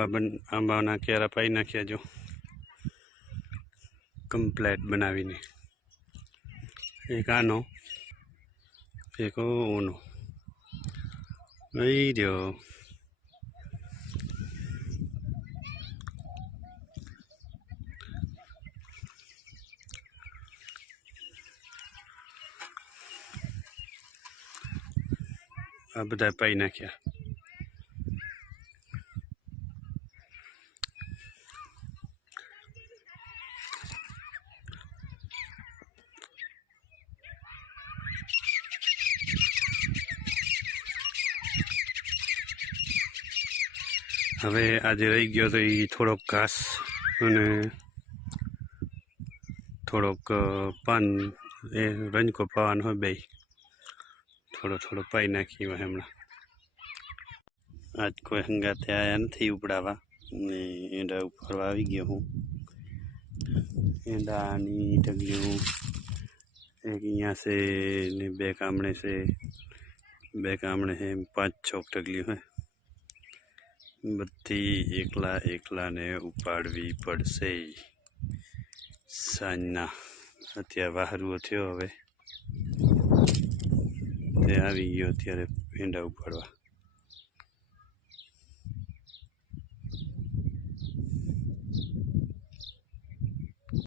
આંબાના કેરા પાઈ નાખ્યા જો કમ્પ્લેટ બનાવીને, એક આનો એક ઓનો લઈ રહ્યો. આ બધા પાઈ નાખ્યા. હવે આજે રહી ગયો તો એ થોડોક ઘાસ અને થોડોક પાન એ રંજકો પાવાનો હોય, બે થોડો પાઈ નાખી હોય હમણાં. આજ કોઈ હંગાતે આવ્યા નથી ઉપડાવવા ને ઈંડા ઉપાડવા આવી ગયો હું. ઈંડાની ઢગલીઓ એક અહીંયા છે ને બે કામણે છે, 5-6 ઢગલીઓ હોય. બધી એકલા ને ઉપાડવી પડશે સાંજના. અત્યારે વાહરુઓ થયો, હવે તે આવી ગયો અત્યારે ઈંડા ઉપાડવા.